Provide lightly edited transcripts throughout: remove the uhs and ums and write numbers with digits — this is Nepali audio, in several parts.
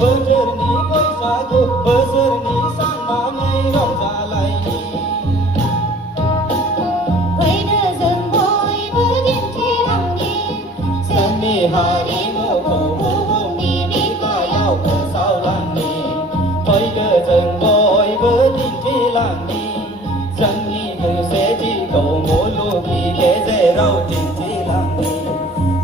बोथोरनि बैसागु बोसोरनि साननानै रंजालायनि फैनो जों बयबो दिन्थिलांनि जोंनि हारिमुखौ बुहुमनि बिखायाव फोसावलांनि फैनो जों बयबो दिन्थिलांनि जोंनि खौसेथिखौ मुलुगनि गेजेराव दिन्थिलांनि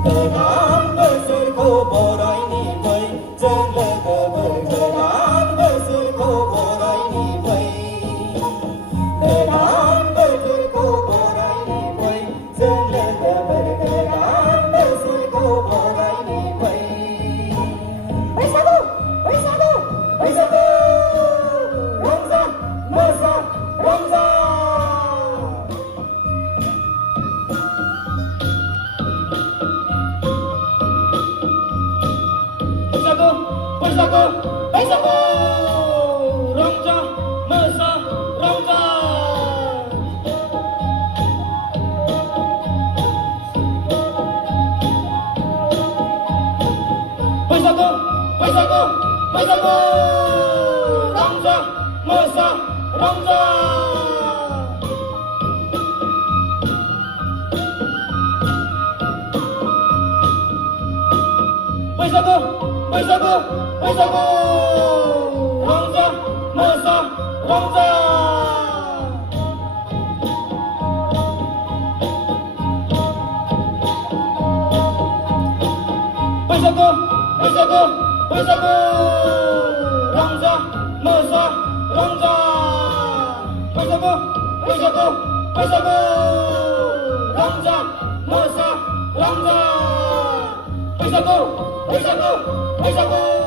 गोदान बोसोरखौ बरायनि फै जों लोगोफोर गोदान बोसोरखौ बरायनि फै गोदान बोसोरखौ बरायनि फै जों लोगोफोर गोदान बोसोरखौ बरायनि फै बैसागु बैसागु बैसागु रंजा मोसा रंजा बैसागु बैसागु बैसागु रंजा मोसा रंजा बैसागु बैसागु बैसागु रंजा मोसा रंजा बैसागु बैसागु बैसागु रंजा मोसा रंजा बैसागु बैसागु बैसागु रंजा मोसा रंजा बैसागु बैसागु बैसागु रंजा मोसा रंजा बैसागु बैसागु बैसागु